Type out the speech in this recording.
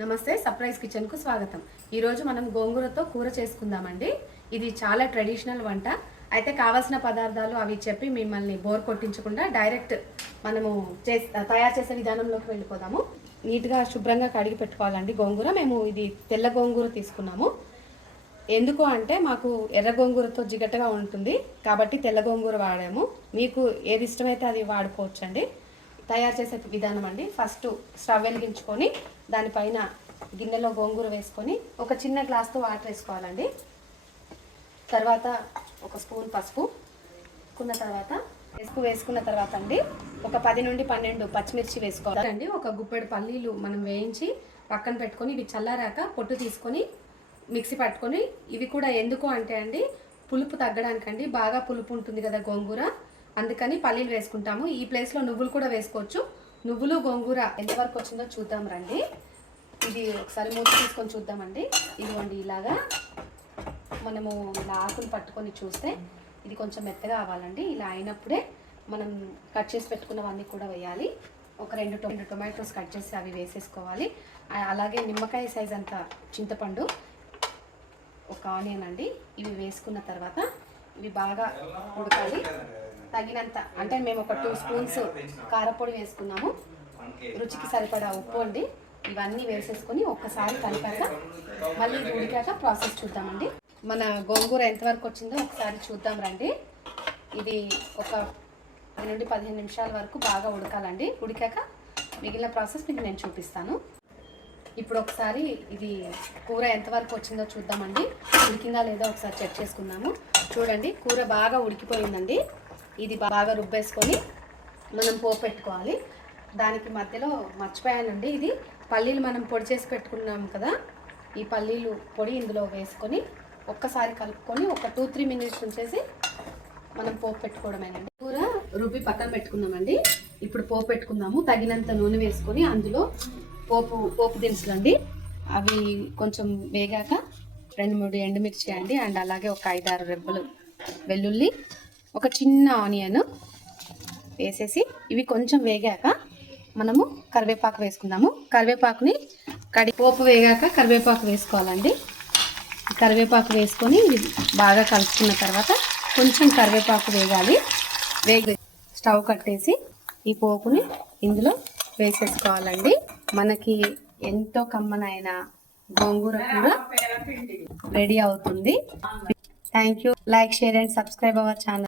నమస్తే, surprise kitchen కు స్వాగతం. ఈ రోజు మనం గోంగూరతో కూర చేసుకుందామండి. ఇది చాలా ట్రెడిషనల్ వంట. అయితే కావాల్సిన పదార్థాలు అవి చెప్పి మిమ్మల్ని బోర్ కొట్టించకుండా డైరెక్ట్ మనము తయారు చేసే విధానంలోకి వెళ్ళిపోదాము. నీట్గా శుభ్రంగా కడిగి పెట్టుకోవాలండి గోంగూర. మేము ఇది తెల్ల గోంగూర తీసుకున్నాము. ఎందుకు అంటే మాకు ఎర్ర గోంగూరతో జిగటగా ఉంటుంది కాబట్టి తెల్ల గోంగూర వాడాము. మీకు ఏది ఇష్టమైతే అది వాడుకోవచ్చండి. తయారు చేసే విధానం అండి. ఫస్ట్ స్టవ్ వెలిగించుకొని దానిపైన గిన్నెలో గోంగూర వేసుకొని ఒక చిన్న గ్లాస్తో వాటర్ వేసుకోవాలండి. తర్వాత ఒక స్పూన్ పసుపు వేసుకున్న తర్వాత అండి ఒక 10 నుండి 12 పచ్చిమిర్చి వేసుకోవాలండి. ఒక గుప్పెడు పల్లీలు మనం వేయించి పక్కన పెట్టుకొని ఇవి చల్లారాక పొట్టు తీసుకొని మిక్సీ పట్టుకొని ఇవి కూడా ఎందుకు అంటే అండి పులుపు తగ్గడానికండి. బాగా పులుపు ఉంటుంది కదా గోంగూర, అందుకని పల్లీలు వేసుకుంటాము. ఈ ప్లేస్లో నువ్వులు కూడా వేసుకోవచ్చు. నువ్వులు గోంగూర ఎంతవరకు వచ్చిందో చూద్దాం రండి. ఇది ఒకసారి మూత తీసుకొని చూద్దామండి. ఇదిగోండి ఇలాగా మనము ఇలా ఆకులు పట్టుకొని చూస్తే ఇది కొంచెం మెత్తగా అవ్వాలండి. ఇలా అయినప్పుడే మనం కట్ చేసి పెట్టుకున్నవన్నీ కూడా వేయాలి. ఒక రెండు టొమాటోస్ కట్ చేసి అవి వేసేసుకోవాలి. అలాగే నిమ్మకాయ సైజ్ అంత చింతపండు, ఒక ఆనియన్ అండి. ఇవి వేసుకున్న తర్వాత ఇవి బాగా ఉడకాలి. తగినంత అంటే మేము ఒక 2 స్పూన్స్ కారపొడి వేసుకున్నాము. రుచికి సరిపడా ఉప్పు అండి. ఇవన్నీ వేసేసుకొని ఒక్కసారి కలిపాక మళ్ళీ ఇది ఉడికాక ప్రాసెస్ చూద్దామండి. మన గోంగూర ఎంతవరకు వచ్చిందో ఒకసారి చూద్దాం రండి. ఇది ఒక 10 నుండి 15 నిమిషాల వరకు బాగా ఉడకాలండి. ఉడికాక మిగిలిన ప్రాసెస్ మీకు నేను చూపిస్తాను. ఇప్పుడు ఒకసారి ఇది కూర ఎంతవరకు వచ్చిందో చూద్దామండి. ఉడికిందా లేదో ఒకసారి చెక్ చేసుకుందాము. చూడండి, కూర బాగా ఉడికిపోయిందండి. ఇది బాగా రుబ్బేసుకొని మనం పోపు పెట్టుకోవాలి. దానికి మధ్యలో మర్చిపోయానండి, ఇది పల్లీలు మనం పొడి చేసి పెట్టుకున్నాం కదా, ఈ పల్లీలు పొడి ఇందులో వేసుకొని ఒక్కసారి కలుపుకొని ఒక 2-3 మినిట్స్ ఉంచేసి మనం పోపు పెట్టుకోవడమేనండి. కూర రుబ్బి పక్కన పెట్టుకున్నామండి. ఇప్పుడు పోపు పెట్టుకుందాము. తగినంత నూనె వేసుకొని అందులో పోపు దినుసులండి. అవి కొంచెం వేగాక 2-3 ఎండుమిర్చి అండి, అండ్ అలాగే ఒక 5-6 రెబ్బలు వెల్లుల్లి, ఒక చిన్న ఆనియన్ వేసేసి ఇవి కొంచెం వేగాక మనము కరివేపాకు వేసుకుందాము. కరివేపాకుని పోపు వేగాక కరివేపాకు వేసుకోవాలండి. కరివేపాకు వేసుకొని బాగా కలుపుకున్న తర్వాత కొంచెం కరివేపాకు వేగాలి. స్టవ్ కట్టేసి ఈ పోపుని ఇందులో వేసేసుకోవాలండి. మనకి ఎంతో కమ్మనైన గోంగూర కూర రెడీ అవుతుంది. Thank you. Like, share and subscribe our channel.